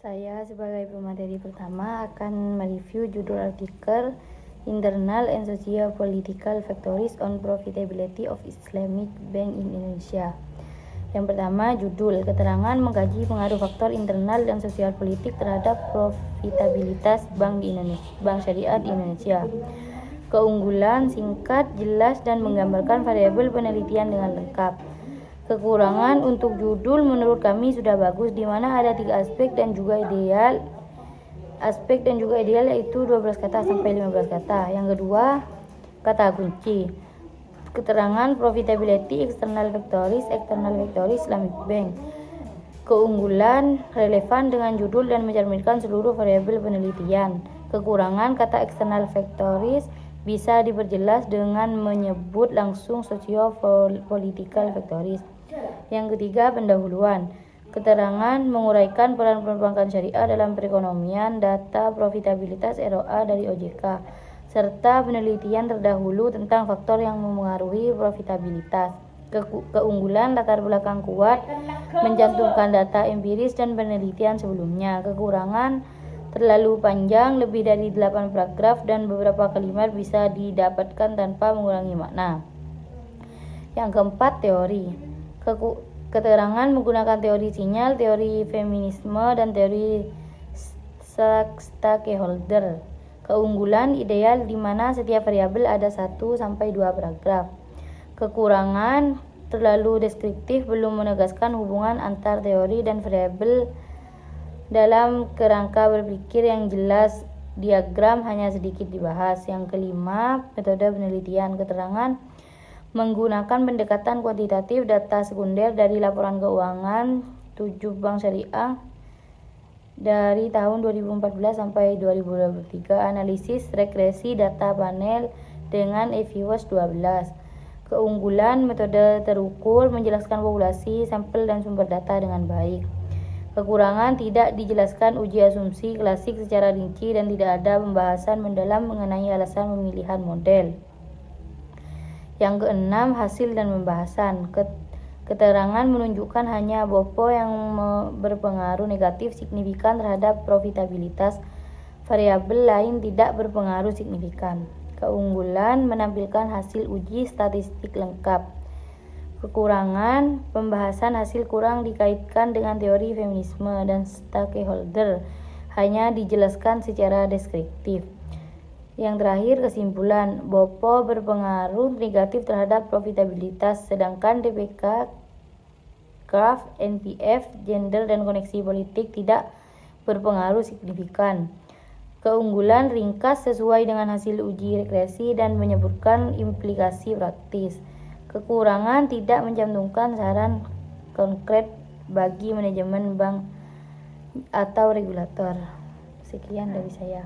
Saya sebagai pemateri pertama akan mereview judul artikel Internal and Socio-Political Factors on Profitability of Islamic Bank in Indonesia. Yang pertama, judul keterangan mengkaji pengaruh faktor internal dan sosial politik terhadap profitabilitas bank syariah di Indonesia. Keunggulan singkat, jelas, dan menggambarkan variabel penelitian dengan lengkap. Kekurangan untuk judul menurut kami sudah bagus, di mana ada 3 aspek dan juga ideal yaitu 12 kata sampai 15 kata. Yang kedua, kata kunci keterangan profitability external factories Islamic Bank. Keunggulan relevan dengan judul dan mencerminkan seluruh variabel penelitian. Kekurangan kata external factories bisa diperjelas dengan menyebut langsung socio-political factories. Yang ketiga, pendahuluan. Keterangan menguraikan peran perbankan syariah dalam perekonomian, data profitabilitas ROA dari OJK, serta penelitian terdahulu tentang faktor yang memengaruhi profitabilitas. Keunggulan latar belakang kuat, mencantumkan data empiris dan penelitian sebelumnya. Kekurangan terlalu panjang, lebih dari 8 paragraf, dan beberapa kalimat bisa didapatkan tanpa mengurangi makna. Yang keempat, teori. Keterangan menggunakan teori sinyal, teori feminisme, dan teori stakeholder. Keunggulan ideal di mana setiap variabel ada 1-2 paragraf. Kekurangan terlalu deskriptif, belum menegaskan hubungan antar teori dan variabel dalam kerangka berpikir yang jelas. Diagram hanya sedikit dibahas. Yang kelima, metode penelitian. Keterangan menggunakan pendekatan kuantitatif, data sekunder dari laporan keuangan 7 bank syariah dari tahun 2014 sampai 2023, analisis regresi data panel dengan EVOS 12. Keunggulan metode terukur, menjelaskan populasi, sampel, dan sumber data dengan baik. Kekurangan tidak dijelaskan uji asumsi klasik secara rinci dan tidak ada pembahasan mendalam mengenai alasan pemilihan model. Yang keenam, hasil dan pembahasan. Keterangan menunjukkan hanya BOPO yang berpengaruh negatif signifikan terhadap profitabilitas. Variabel lain tidak berpengaruh signifikan. Keunggulan menampilkan hasil uji statistik lengkap. Kekurangan, pembahasan hasil kurang dikaitkan dengan teori feminisme dan stakeholder, hanya dijelaskan secara deskriptif. Yang terakhir, kesimpulan, BOPO berpengaruh negatif terhadap profitabilitas, sedangkan DPK, CRAF, NPF, gender, dan koneksi politik tidak berpengaruh signifikan. Keunggulan ringkas sesuai dengan hasil uji regresi dan menyebutkan implikasi praktis. Kekurangan tidak mencantumkan saran konkret bagi manajemen bank atau regulator. Sekian dari saya.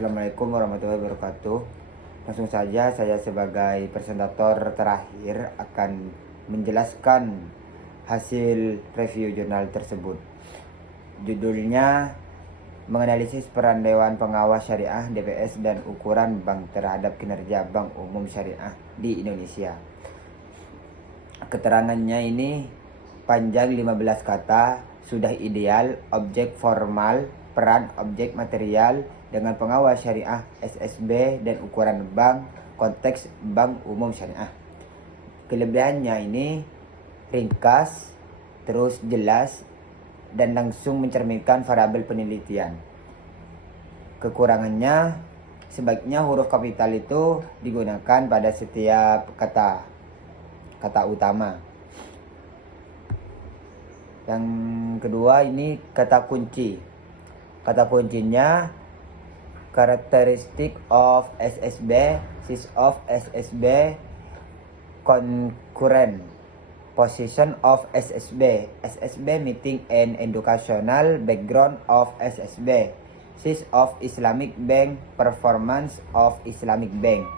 Assalamualaikum warahmatullahi wabarakatuh. Langsung saja saya sebagai presentator terakhir akan menjelaskan hasil review jurnal tersebut. Judulnya menganalisis peran Dewan Pengawas Syariah DPS dan ukuran bank terhadap kinerja Bank Umum Syariah di Indonesia. Keterangannya ini panjang 15 kata, sudah ideal, objek formal, peran objek material dengan pengawas syariah SSB dan ukuran bank, konteks Bank Umum Syariah. Kelebihannya ini ringkas, terus jelas, dan langsung mencerminkan variabel penelitian. Kekurangannya, sebaiknya huruf kapital itu digunakan pada setiap kata utama. Yang kedua ini kata kunci. Kata kuncinya characteristic of SSB, size of SSB, concurrent position of SSB, SSB meeting and educational background of SSB, size of Islamic Bank, performance of Islamic Bank.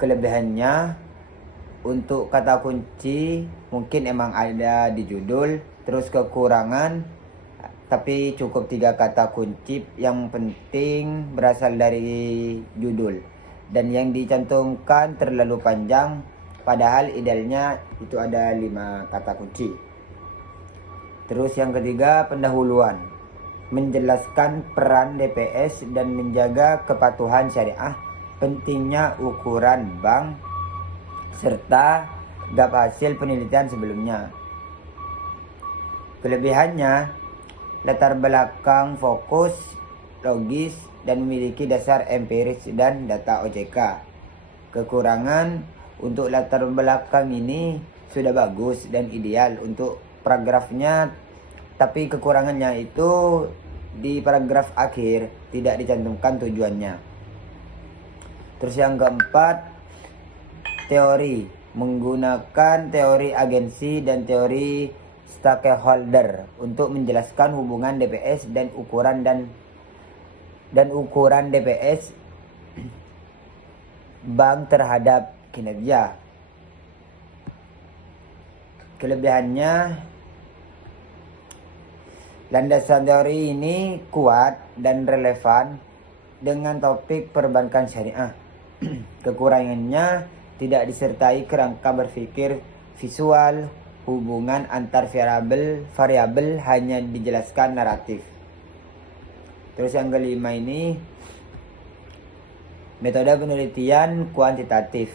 Kelebihannya, untuk kata kunci mungkin emang ada di judul, terus kekurangan tapi cukup 3 kata kunci yang penting berasal dari judul, dan yang dicantumkan terlalu panjang padahal idealnya itu ada 5 kata kunci. Terus yang ketiga, pendahuluan, menjelaskan peran DPS dan menjaga kepatuhan syariah, pentingnya ukuran bank, serta gap hasil penelitian sebelumnya. Kelebihannya, latar belakang fokus, logis, dan memiliki dasar empiris dan data OJK. Kekurangan, untuk latar belakang ini sudah bagus dan ideal untuk paragrafnya, tapi kekurangannya itu di paragraf akhir tidak dicantumkan tujuannya. Terus yang keempat, teori, menggunakan teori agensi dan teori stakeholder untuk menjelaskan hubungan DPS dan ukuran DPS bank terhadap kinerja. Kelebihannya, landasan teori ini kuat dan relevan dengan topik perbankan syariah. Kekurangannya, tidak disertai kerangka berpikir visual, hubungan antar variabel hanya dijelaskan naratif. Terus yang kelima ini, metode penelitian kuantitatif.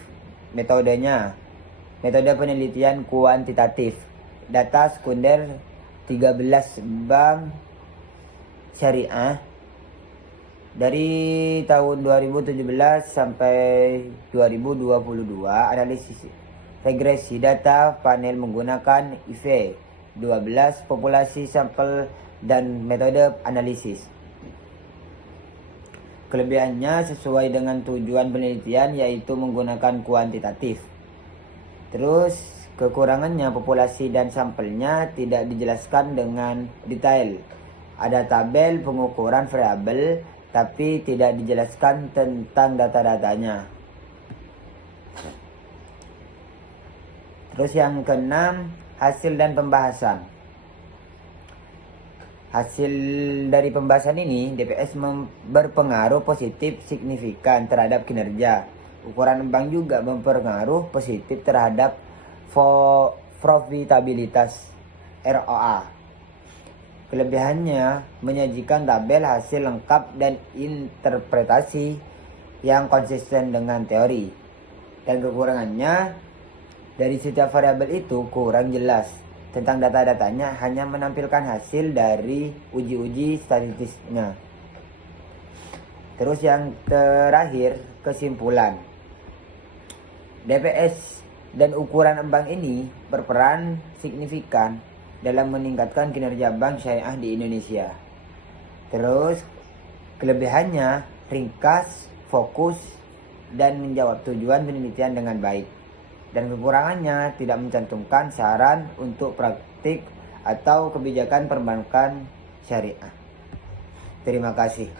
Metode penelitian kuantitatif. Data sekunder 13 bank syariah dari tahun 2017 sampai 2022, analisis regresi data panel menggunakan IV12, populasi sampel, dan metode analisis. Kelebihannya sesuai dengan tujuan penelitian, yaitu menggunakan kuantitatif. Terus kekurangannya, populasi dan sampelnya tidak dijelaskan dengan detail. Ada tabel pengukuran variabel, tapi tidak dijelaskan tentang data-datanya. Terus yang keenam, hasil dan pembahasan. Hasil dari pembahasan ini, DPS berpengaruh positif signifikan terhadap kinerja. Ukuran bank juga berpengaruh positif terhadap profitabilitas ROA. Kelebihannya, menyajikan tabel hasil lengkap dan interpretasi yang konsisten dengan teori. Dan kekurangannya, dari setiap variabel itu kurang jelas tentang data-datanya, hanya menampilkan hasil dari uji-uji statistiknya. Terus yang terakhir, kesimpulan. DPS dan ukuran bank ini berperan signifikan dalam meningkatkan kinerja bank syariah di Indonesia. Terus kelebihannya ringkas, fokus, dan menjawab tujuan penelitian dengan baik. Dan kekurangannya tidak mencantumkan saran untuk praktik atau kebijakan perbankan syariah. Terima kasih.